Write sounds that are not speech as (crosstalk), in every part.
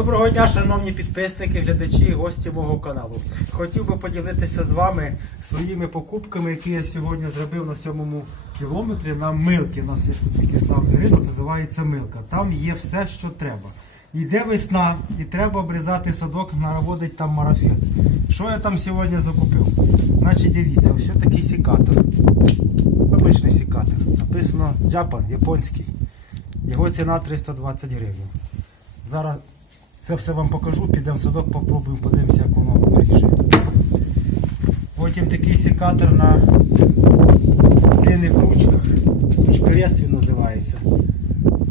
Доброго дня, шановні підписники, глядачі і гості мого каналу. Хотів би поділитися з вами своїми покупками, які я сьогодні зробив на сьомому кілометрі на милки. У нас є тут ринок, називається Милка. Там є все, що треба. Йде весна і треба обрізати садок, наводить там марафет. Що я там сьогодні закупив? Значить, дивіться, ось такий сікатор. Обичний сікатор. Написано Japan, японський. Його ціна 320 гривень. Зараз це все вам покажу, підемо в садок, попробуємо, подивимося, як воно ріже. Потім такий секатор на длинних ручках. Сучковес він називається.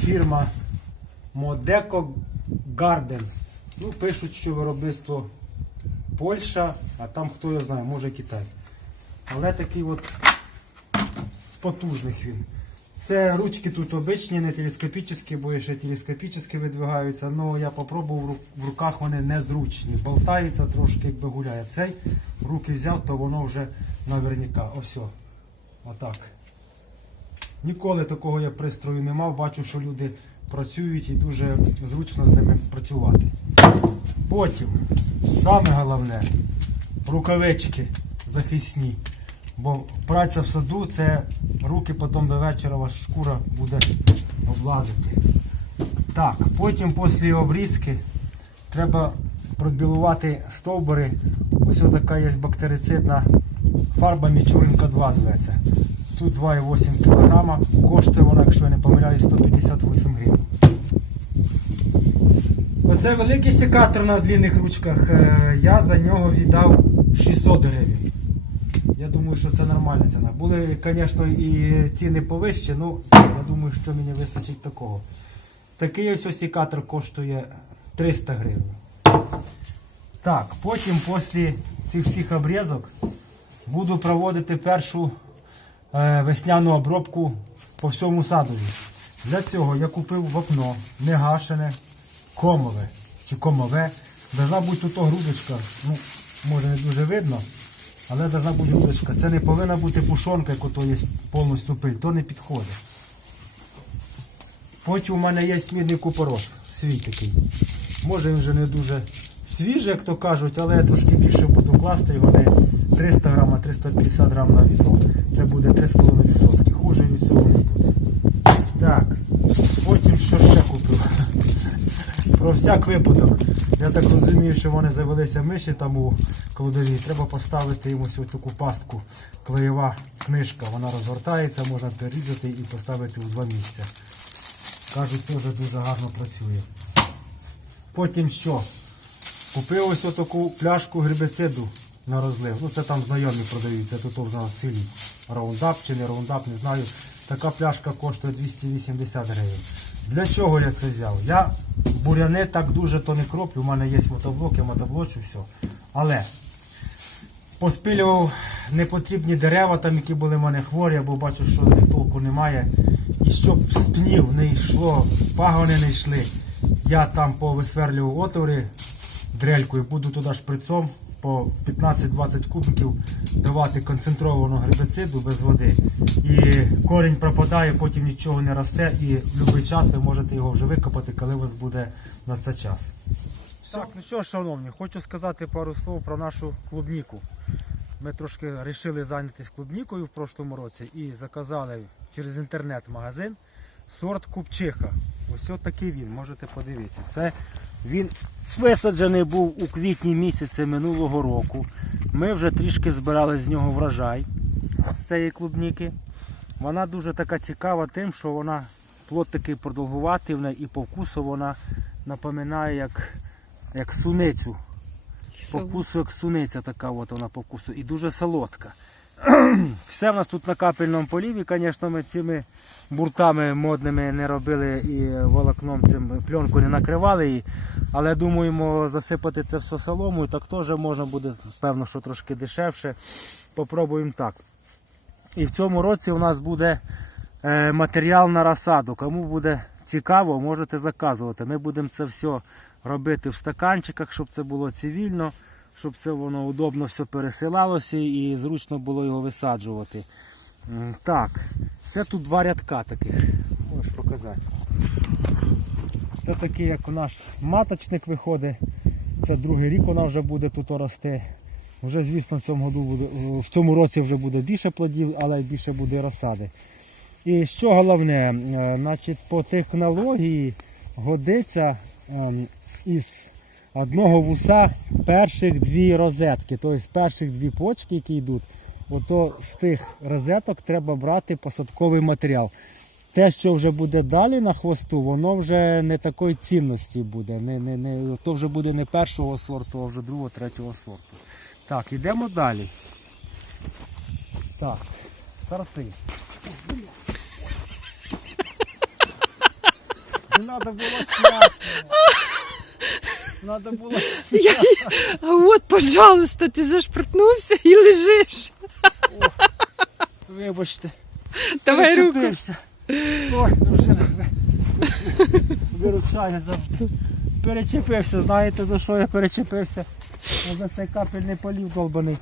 Фірма Modeco Garden. Ну, пишуть, що виробництво Польща, а там хто його знає, може Китай. Але такий от з потужних він. Це ручки тут обичні, не телескопічні, бо ще телескопічні видвигаються. Ну я попробував в руках вони незручні. Болтається трошки, якби гуляє. Цей руки взяв, то воно вже наверняка. Ось. Отак. Ніколи такого я пристрою не мав. Бачу, що люди працюють і дуже зручно з ними працювати. Потім, саме головне, рукавички захисні. Бо праця в саду це руки потім до вечора ваша шкура буде облазити. Так, потім після обрізки треба пробілувати стовбури. Ось така є бактерицидна фарба Мічуринка 2 зветься. Тут 2,8 кг. Коштує вона, якщо я не помиляюсь, 158 гривень. Оце великий секатор на длинних ручках. е, Я за нього віддав 600 гривень. Я думаю, що це нормальна ціна. Були, звісно, і ціни повищі, ну я думаю, що мені вистачить такого. Такий ось секатор коштує 300 гривень. Так, потім після цих всіх обрізок буду проводити першу е, весняну обробку по всьому садові. Для цього я купив вапно, негашене, комове чи комове. Должна бути тут грудочка, ну, може не дуже видно, але должна бути грудочка. Це не повинна бути пушонка, як ото є повністю пиль, то не підходить. Потім у мене є мідний купорос, свій такий. Може він вже не дуже свіжий, як то кажуть, але я трошки більше буду класти його не 300 грам, а 350 грам на відро. Це буде 3,5%. Хуже від цього не буде. Так, потім що ще купив? (laughs) Про всяк випадок. Я так розумію, що вони завелися миші там у кладові. Треба поставити йому ось таку пастку. Клеєва книжка. Вона розгортається, можна перерізати і поставити у два місця. Кажуть, теж дуже гарно працює. Потім що? Купив ось таку пляшку гербициду на розлив. Ну це там знайомі продають, це тут вже селі. Раундап чи не раундап, не знаю. Така пляшка коштує 280 гривень. Для чого я це взяв? Я буряни так дуже то не кроплю, у мене є мотоблок, я мотоблочу, все. Але поспилював непотрібні дерева, там, які були в мене хворі, бо бачу, що з них толку немає. І щоб з пнів не йшло, пагони не йшли, я там повисверлював отвори дрелькою, буду туди шприцом по 15-20 кубиків давати концентрованого гербициду без води. І корінь пропадає, потім нічого не росте, і в будь-який час ви можете його вже викопати, коли у вас буде на це час. Так, ну що, шановні, хочу сказати пару слов про нашу клубніку. Ми трошки вирішили зайнятися клубнікою в прошлому році і заказали через інтернет-магазин сорт Купчиха. Ось такий він, можете подивитися. Це він висаджений був у квітні місяці минулого року. Ми вже трішки збирали з нього врожай з цієї клубніки. Вона дуже така цікава тим, що вона плод такий продовгуватий в неї і по вкусу вона напоминає як, як суницю. По вкусу як суниця така от вона по вкусу і дуже солодка. (clears throat) Все в нас тут на капельному поліві, звісно, ми цими буртами модними не робили і волокном цим пленку не накривали її. Але думаємо засипати це все соломою, так теж можна буде, певно, що трошки дешевше. Попробуємо так. І в цьому році у нас буде е, матеріал на розсаду. Кому буде цікаво, можете заказувати. Ми будемо це все робити в стаканчиках, щоб це було цивільно, щоб це воно удобно все пересилалося і зручно було його висаджувати. Так, це тут два рядка таких. Можеш показати. Це такий, як наш маточник виходить. Це другий рік вона вже буде тут рости. Вже, звісно, в цьому, году буде, в цьому році вже буде більше плодів, але більше буде розсади. І що головне, е, значить, по технології годиться ем, із одного вуса перших дві розетки, тобто перших дві почки, які йдуть, ото з тих розеток треба брати посадковий матеріал. Те, що вже буде далі на хвосту, воно вже не такої цінності буде. Не, не, не, то вже буде не першого сорту, а вже другого, третього сорту. Так, йдемо далі. Так, сорти. Не треба було сняти. Треба було А от, пожалуйста, ти зашпортнувся і лежиш. Вибачте. Давай руку. Ой, дружина. Виручає завжди. Перечепився, знаєте за що я перечепився? За цей капельний полів долбаний.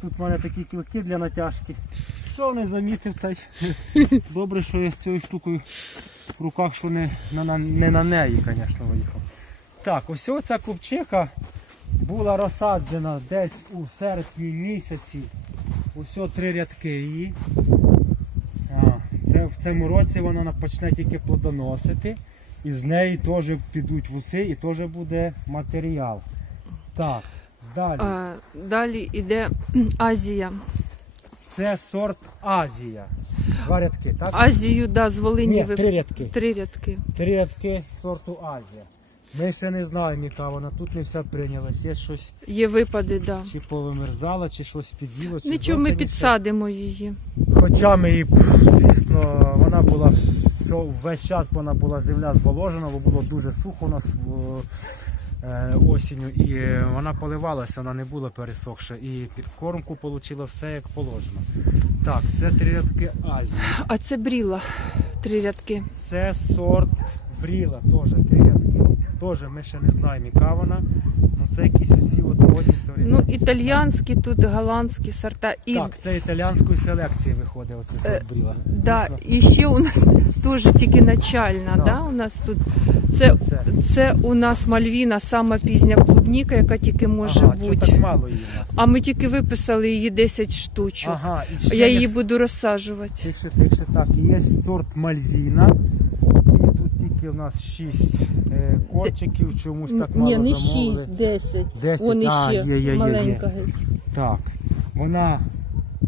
Тут в мене такі кілки для натяжки. Що не замітив, та й добре, що я з цією штукою в руках, що не на, не на неї, звісно, виїхав. Так, ось ця купчиха була розсаджена десь у серпні місяці. Усьо три рядки її. Це в цьому році вона почне тільки плодоносити, і з неї теж підуть вуси і теж буде матеріал. Так, далі. А, далі йде Азія. Це сорт Азія. Два рядки, так? Азію, да, з Волині Ні, ви... три рядки. Три рядки. Три рядки сорту Азія. Ми ще не знаємо, яка вона. Тут не все прийнялось. Є щось Є випади, да. чи повимерзало, чи щось під'їло, чи Нічого, ми зовсім підсадимо її. Хоча ми, і, звісно, вона була що весь час вона була земля зволожена, бо було дуже сухо у нас в, е, осінню, і е, вона поливалася, вона не була пересохша. І підкормку отримала все як положено. Так, це три рядки Азії. А це бріла. Три рядки. Це сорт Бріла, теж три рядки. Теж ми ще не знаємо, яка вона. Ну це якісь от водні сорти. Ну, італіянські тут, голландські сорта. І, Так, це італіянської селекції виходить оце Е, сорт Бріла. да, і ще у нас (laughs) теж тільки начальна. Да. Да. у нас тут. Це, Це. це у нас Мальвіна, сама пізня клубніка, яка тільки може ага, бути. так мало її у нас. А ми тільки виписали її 10 штучок. Ага, і ще Я є її буду розсаджувати. Тихше, тихше, так, є сорт Мальвіна. І тут тільки у нас 6 е, корчиків, чомусь так мало Ні, не замовили. 6, 10. 10, Вон а, іще є, є, є, маленька є. геть. Так, вона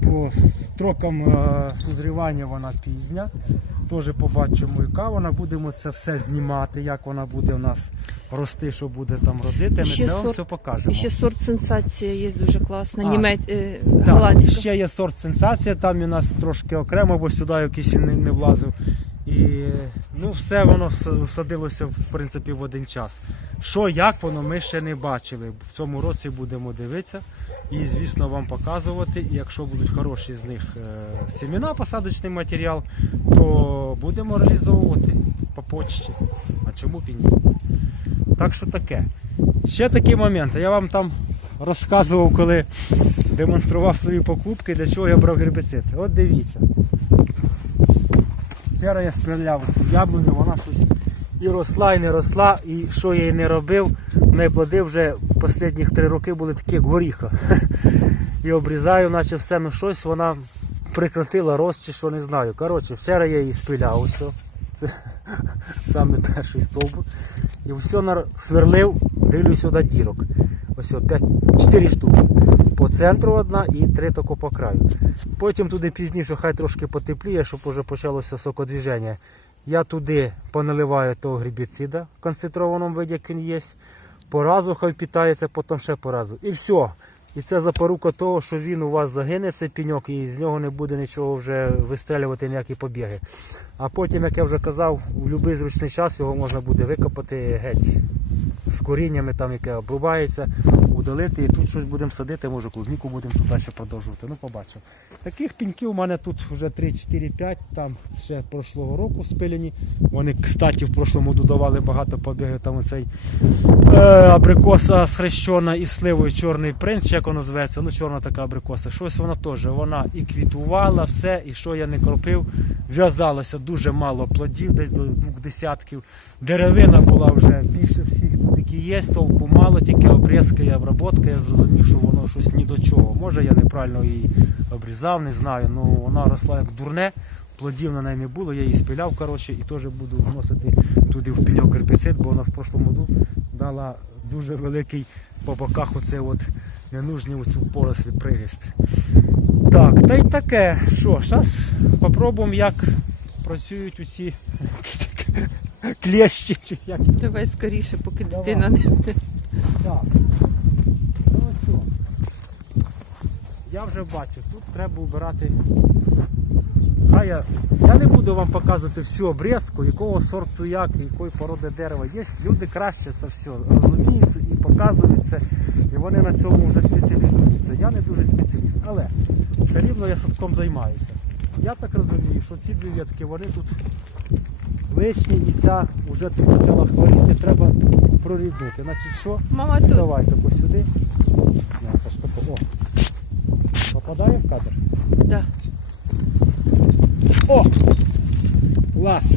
по строкам е, созрівання вона пізня. Теж побачимо, яка вона. Будемо це все знімати, як вона буде у нас рости, що буде там родити. Ми Ще це вам сорт- все покажемо. І ще сорт сенсація є дуже класна. А. Німець, е, Так, голландська. ще є сорт сенсація, там у нас трошки окремо, бо сюди якийсь він не, не влазив. І ну, все воно садилося в принципі в один час. Що, як воно, ми ще не бачили. В цьому році будемо дивитися і, звісно, вам показувати. І якщо будуть хороші з них е, семена, посадочний матеріал, то будемо реалізовувати по почті. А чому б і ні? Так що таке. Ще такий момент. Я вам там розказував, коли демонстрував свої покупки, для чого я брав гербіцид. От дивіться. Вчора я стріляв цю яблуню, вона щось і росла, і не росла, і що я їй не робив, неї плоди вже останніх три роки були такі, як горіха. (laughs) І обрізаю, наче все, ну щось вона прекратила рост чи що не знаю. Коротше, вчора я її спиляв усе. Це (laughs) саме перший стовбур. І все сверлив, дивлюсь сюди дірок. Ось о, 5, 4 штуки. По центру одна і три тако по краю. Потім туди пізніше, хай трошки потепліє, щоб вже почалося сокодвіження. Я туди поналиваю того грибіцида в концентрованому виді, як він є. По разу хай питається, потім ще по разу. І все. І це запорука того, що він у вас загине, цей піньок, і з нього не буде нічого вже вистрелювати, ніякі побіги. А потім, як я вже казав, у будь-який зручний час його можна буде викопати геть. з коріннями, там, яке обрубається, удалити. І тут щось будемо садити, може клубніку будемо тут далі продовжувати. Ну, побачимо. Таких пеньків у мене тут вже 3, 4, 5, там ще прошлого року спилені. Вони, кстати, в прошлому году давали багато побігів. Там оцей е, абрикоса схрещена із сливою чорний принц, як воно зветься, ну чорна така абрикоса. Щось вона теж. Вона і квітувала, все, і що я не кропив, в'язалося дуже мало плодів, десь до двох десятків. Деревина була вже більше всіх тут, які є, толку мало, тільки обрізка і обробка. Я зрозумів, що воно щось ні до чого. Може я неправильно її обрізав, не знаю. Ну вона росла як дурне. Плодів на неї не було, я її спіляв коротше, і теж буду вносити туди в пеньок гербіцид, бо вона в прошлому дала дуже великий по боках оце от ненужні цю порослі приріст. Так, та й таке. Що, зараз спробуємо, як працюють усі (laughs) клещі. Чи як. Давай скоріше, поки Давай. дитина не. Так. Ну що. Я вже бачу, тут треба убирати. Хай я, я не буду вам показувати всю обрізку, якого сорту як, якої породи дерева. Є люди краще це все розуміються і показують це, і вони на цьому вже спеціалізуються. Я не дуже спеціаліст, але все рівно я садком займаюся. Я так розумію, що ці дві ветки, вони тут лишні і ця вже тут почала хворіти, треба проріднути. Значить, що? Мама тут. Давай тако сюди. О. Попадає в кадр? Да. О! Клас!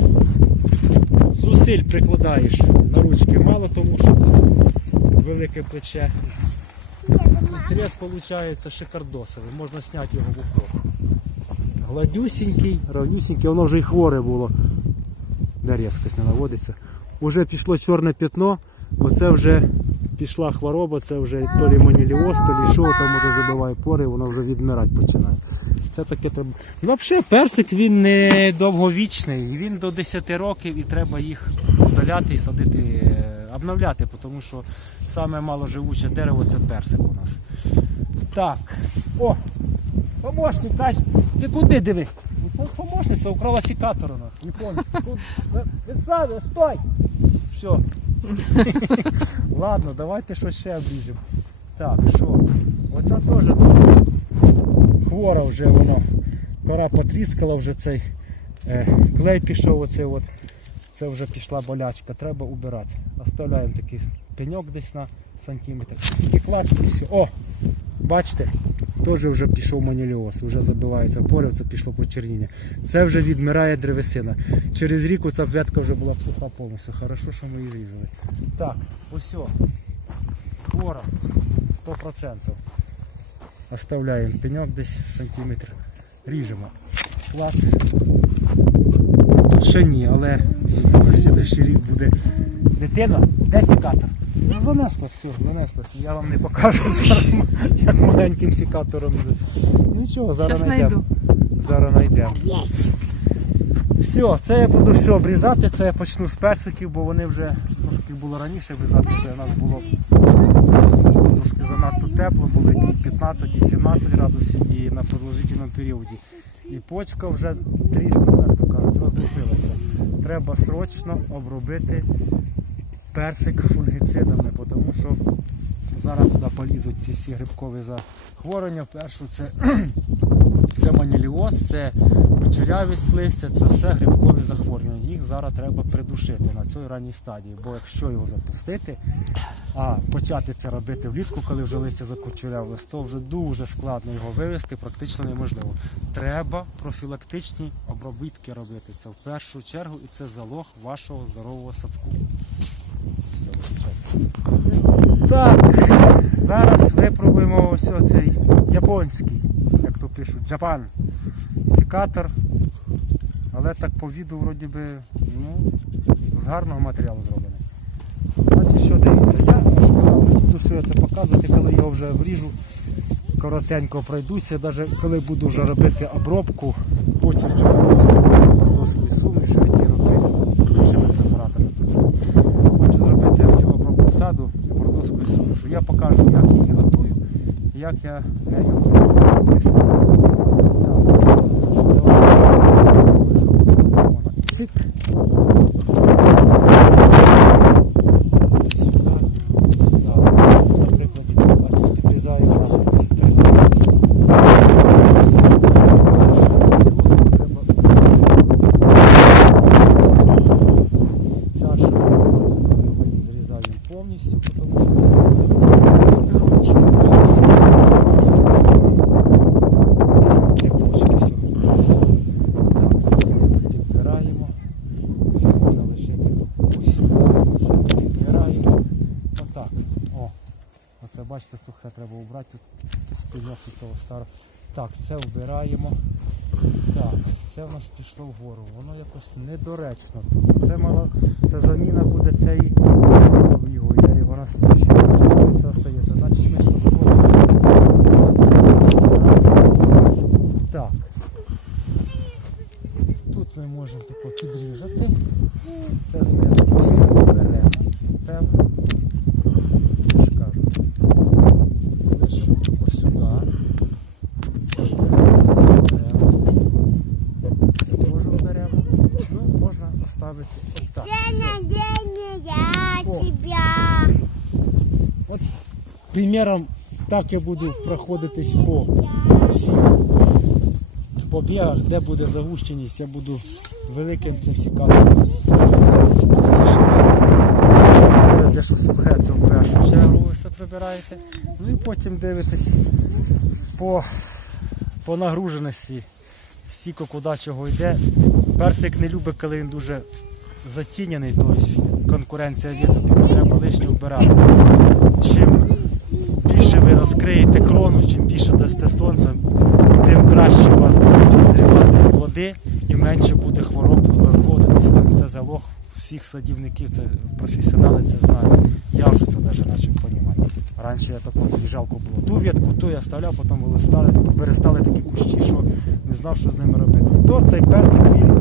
Зусиль прикладаєш на ручки мало, тому що велике плече. Срез виходить шикардосовий, можна зняти його в упор. Гладюсінький, равнюсінький, воно вже і хворе було. Де різкость не наводиться. Уже пішло чорне пятно, оце вже пішла хвороба, це вже то лі маніліоз, то лі що, там уже забиває пори, воно вже відмирати починає. Це таке треба. Ну, взагалі, персик він не довговічний, він до 10 років і треба їх удаляти і садити, е, обновляти, тому що саме маложивуче дерево це персик у нас. Так. О! Помощник, Кась, ти куди диви? Це помощниця украла вона, японська. Е, Відсаду, стой! Все. (laughs) Ладно, давайте щось ще обріжемо. Так, що? Оця теж хвора вже воно. Кора потріскала вже цей е, клей пішов, оце от. Це вже пішла болячка, треба убирати. Оставляємо такий пеньок десь на сантиметр. Такі класні всі. О! Бачите, теж вже пішов маніліоз, вже забивається пори, це пішло почерніння. Це вже відмирає древесина. Через рік ця ветка вже була суха повністю. Хорошо, що ми її різали. Так, ось. Хвора. 100%. Оставляємо пеньок десь сантиметр. Ріжемо. Клац. Тут ще ні, але на слідущий рік буде дитина. Де секатор? Ну занесло все, занесло. Я вам не покажу (laughs) зараз, як маленьким секатором. Нічого, зараз знайдемо. Зараз знайдемо. Все, це я буду все обрізати, це я почну з персиків, бо вони вже трошки було раніше обрізати, вже у нас було занадто тепло, були дні 15 і 17 градусів і на продовжительному періоді. І почка вже тріснула, як то кажуть, роздухилася. Треба срочно обробити персик фунгіцидами, тому що зараз туди полізуть ці всі грибкові захворювання. Першу це, (clears throat) це маніліоз, це кучерявість листя, це все грибкові захворювання. Їх зараз треба придушити на цій ранній стадії, бо якщо його запустити, а почати це робити влітку, коли вже листя закучерявилось, то вже дуже складно його вивести, практично неможливо. Треба профілактичні обробітки робити. Це в першу чергу і це залог вашого здорового садку. Все. Так, зараз випробуємо ось оцей японський, як то пишуть, Джапан. Секатор. Але так по віду вроді би, ну, з гарного матеріалу зроблений. Значить, що дивіться, я буду все це показувати, коли його вже вріжу, коротенько пройдуся, навіть коли буду вже робити обробку, хочу цьому році зробити бордовську суміш, і ті робити іншими препаратами. Хочу зробити всю обробку саду бордовською сумішу. Я покажу, як її готую, і як я нею оприскую. Так, що, давай, що це? Цик. повністю, тому що це буде Громче. Підбираємо. Це можна лишити ось сюди. Це підбираємо. Отак. О. Оце бачите, сухе треба убрати. Тут від того старого. Так, це вбираємо. Так, це в нас пішло вгору. Воно якось недоречно. Це мало, це заміна буде цієї його ідеї, вона все остається. Значить ми що вгору. Так. Тут ми можемо тако підрізати. Це знизу все беремо. Певно. Я ж кажу. Лишимо тако сюди. Це беремо, це беремо. Це теж беремо. Ну, можна оставити отак. Все. День я О. тебя. Приміром, так я буду проходитись по всіх побігах, де буде загущеність, я буду великим цим сікати. Де що сухе, це в першу чергу ви все прибираєте. Ну і потім дивитесь по, по нагруженості, скільки куди чого йде. Персик не любить, коли він дуже затіняний, тобто конкуренція є, тобі треба лишнє вбирати. Чим розкриєте крону, чим більше дасте сонця, тим краще у вас будуть зрівати плоди і менше буде хвороб розводитись. Це залог всіх садівників, це професіонали це знають. Я вже це навіть почав розуміти. Раніше я таку жалко було. Ту ветку, ту я оставляв, потім вилистали, перестали такі кущі, що не знав, що з ними робити. То цей персик він,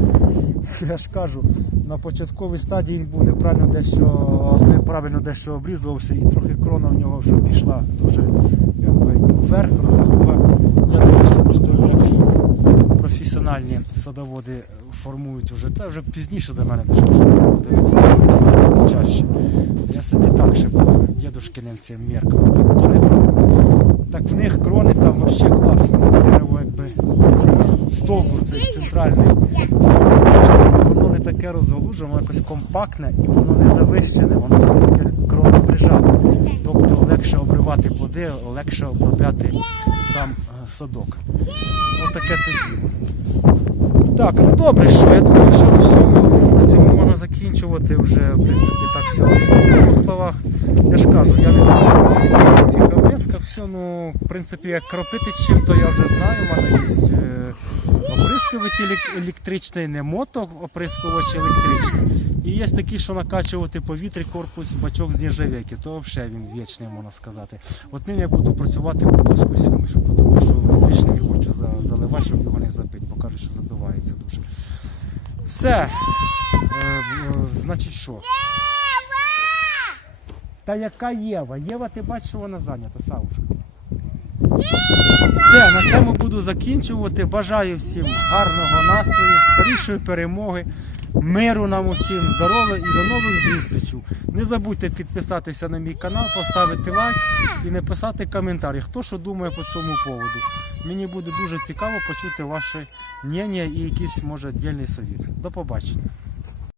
(laughs) я ж кажу, на початковій стадії він був неправильно дещо, неправильно дещо обрізувався і трохи крона в нього вже пішла дуже якби, вверх. Я дивився просто як професіональні садоводи формують вже. Це вже пізніше до мене що дивитися чаще. Я собі так ще був дідушкиним цим міркам. То не правильно. Так в них крони там вообще класно. Стовбур цей центральний. Воно не таке розгалужене, воно якось компактне і воно не завищене, воно все-таки крони прижате. Тобто легше обривати плоди, легше обробляти сам е, садок. Отаке тоді. Так, ну добре, що я думаю, що на всьому на цьому можна закінчувати вже, в принципі, так все в двох словах. Я ж кажу, я не дуже в цих обрізках, все, ну, в принципі, як кропити чим, то я вже знаю, у мене є е, оприскувач електричний, не мото оприскувач електричний. І є такі, що накачувати повітря, корпус, бачок з нержавейки, то взагалі він вічний, можна сказати. От ним я буду працювати по доску сьомишу, тому що електричний не хочу заливати, щоб його не забити, бо кажуть, що забивається дуже. Все. Е, е, значить що? Єва! Та яка Єва? Єва, ти бачиш, що вона зайнята, Савушка. Все, на цьому буду закінчувати. Бажаю всім гарного настрою, скорішої перемоги, миру нам усім, здоров'я і до нових зустрічей. Не забудьте підписатися на мій канал, поставити лайк і написати коментар, хто що думає по цьому поводу. Мені буде дуже цікаво почути ваше мнення і якийсь може дільний совіт. До побачення.